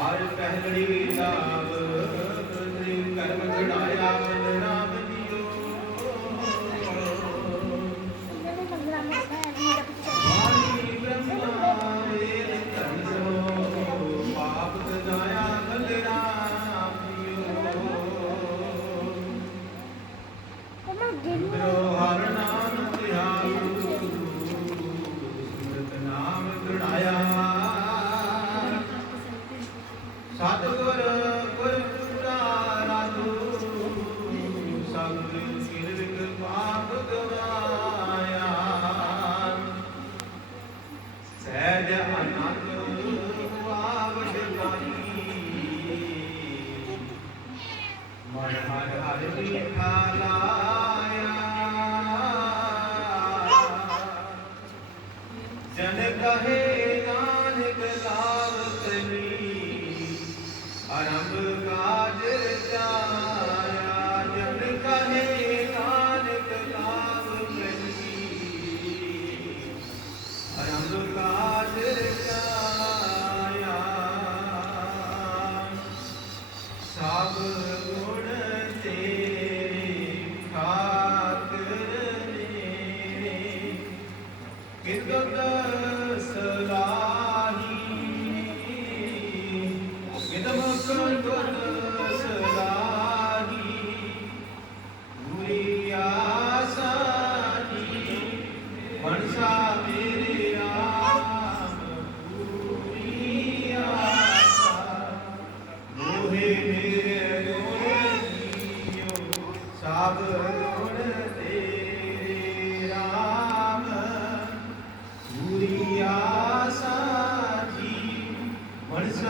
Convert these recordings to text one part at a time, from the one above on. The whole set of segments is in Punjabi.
ਆਜ ਪਹਿਲੜੀ ਵੀ ਨਾਮ ਪ੍ਰਤਿ ਕਰਮ ਘੜਾਇਆ ਮਨ ਨਾਮ ਜੀਓ। ਵਾਹਿ ਬ੍ਰਹਮਾ ਏ ਤਨ ਸੋ ਪਾਪ ਕਦਾਇਆ ਭਲੇ ਰਾਮ ਜੀਓ। ਮਮਾ ਗਿਰੋ ਹਰਨਾ ഹാലൂയ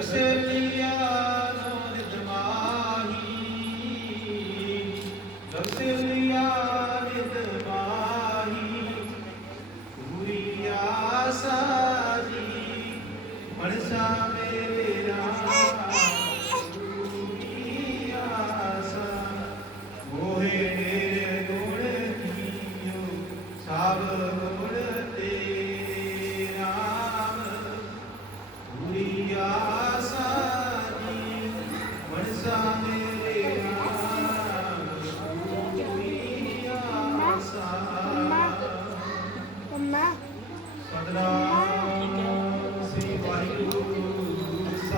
Yoksa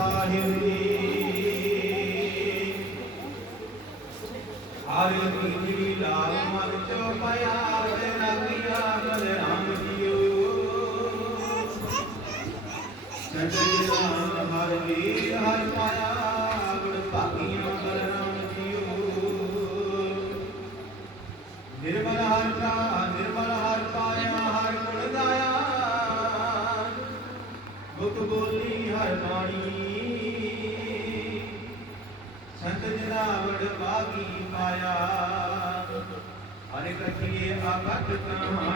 ਸਾਹਿਬ ਜੀ ਹਰ ਕੀਜੀ ਲਾਲ ਮਨ ਚੋ ਪਿਆਰ ਦੇ ਨਾਗਿਆ ਬਲਰਾਮ ਜੀਓ ਸੰਜੀਵ ਹਰ ਵੀਰ ਹਰ ਪਾਇਆ ਗੁਣ ਭਾਗੀਆਂ Obrigado.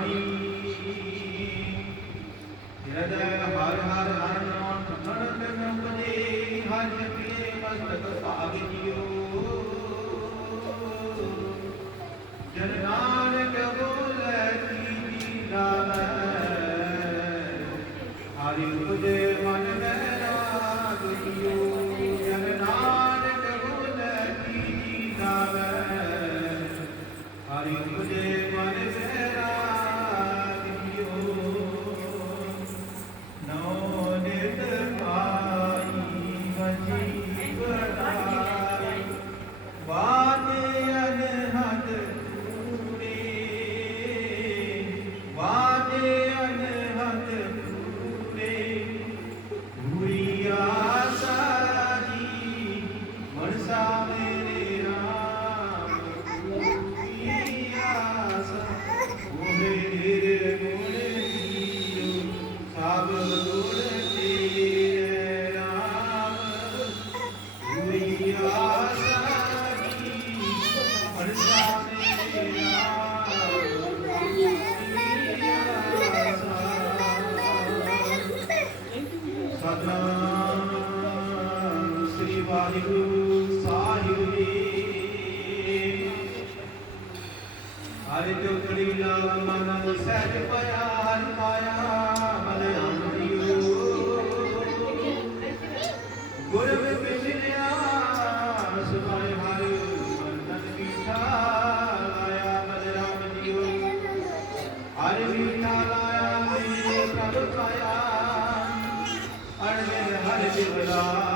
ਵਾਹਿਗੁਰੂ ਸਾਹਿਬ। ਜੀ ਹਰਿ ਚੋਕੜੀ ਲਾਗ ਮਨ ਸਹਿਜ ਪਿਆਰ ਪਾਇਆ Hare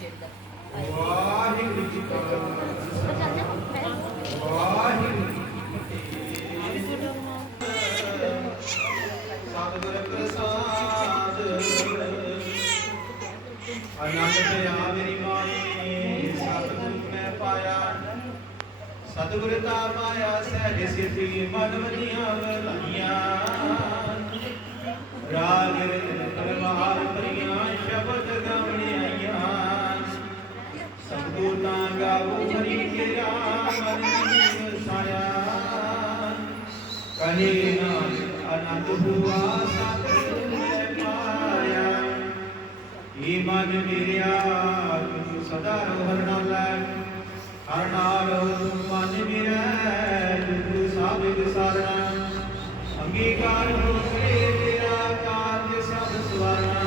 ਵਾਹਿਗੁਰੂ ਜੀ ਸਤਿਗੁਰ ਪ੍ਰਸਾਦ ਅਨੰਦ ਸਤਿਗੁਰ ਮੈਂ ਪਾਇਆ ਸਤਿਗੁਰ ਦਾ ਪਾਇਆ ਸਹਿਜ ਸਿੱਧੀ ਮਨ ਵਧੀਆਂ ਹਰ ਨਾਮ ਮਨ ਵਿਰੈ ਜੁਗ ਸਭ ਵਿਸਾਰਣਾ ਅੰਗੀਕਾਰ ਹੋ ਸੇ ਤੇਰਾ ਕਾਰਜ ਸਭ ਸਵਰਣਾ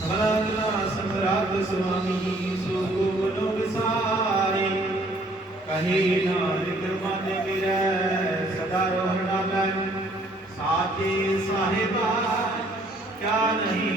ਸਦਾ ਸਮਰਾਟ ਸੁਆਮੀ ਸੋ ਕੋ ਮਨੋ ਵਿਸਾਰੇ। ਕਹੇ ਨਾਨਕ ਮਨ ਵਿਰੈ ਸਦਾ ਰਹਿਣਾ ਮੈਂ ਸਾਚੇ ਸਾਹਿਬਾ, ਕਿਆ ਨਹੀਂ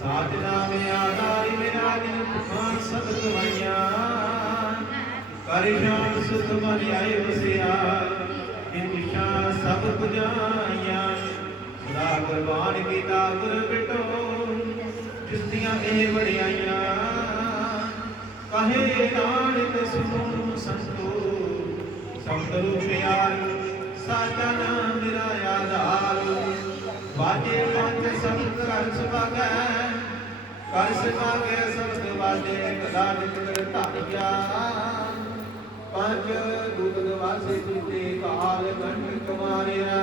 ਸਤਿ ਨਾਮ ਆਧਾਰਿ ਮੇਰਾ ਦਿਨ ਭਗਵਾਨ ਸਤਿ ਸਮਾਇਆ ਕਰ ਸ਼ਾਨ ਸੁਖ ਮਨ ਆਏ ਵਸਿਆ ਜਿਨ ਨਿਸ਼ਾ ਸਭ ਪੁਜਾਈਆਂ ਸਦਾ ਕੁਰਬਾਨ ਕੀਤਾ ਗੁਰ ਬਿਟੋ ਜਿਸ ਦੀਆਂ ਇਹ ਵਡਿਆਈਆਂ ਕਹੇ ਨਾਨਕ ਸੁਣੋ ਸੰਤੋ ਸੰਤ ਰੂਪ ਸਾਚਾ ਨਾਮ ਮੇਰਾ ਆਧਾਰ ਵਾਜੇ ਪੰਜ ਸੰਤ ਕਰ ਸੁਭਾਗੈ ਕਰ ਸੁਭਾਗੈ ਸੰਤ ਵਾਜੇ ਕਦਾ ਨਿਕਲ ਧਾਰਿਆ ਪੰਜ ਦੂਤ ਗਵਾਸੇ ਕੀਤੇ ਕਾਲ ਕੰਠ ਕਮਾਰਿਆ।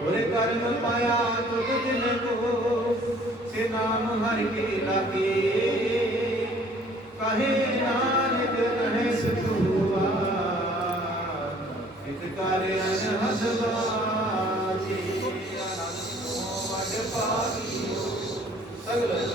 ਹੋਰੇ ਕਰਮ ਪਾਇਆ ਤੁਧ ਦਿਨ ਕੋ, ਸੇ ਨਾਮ ਹਰਿ ਕੇ ਲਾਗੇ। ਕਹੇ ਨਾਨਕ ਕਹੇ ਸੁਖੁਆ ਇਤ ਕਰ ਅਨਹਦ ਬਾਜੀ ਆਨੰਦ ਵਡ ਪਾਈਓ ਸਗਲ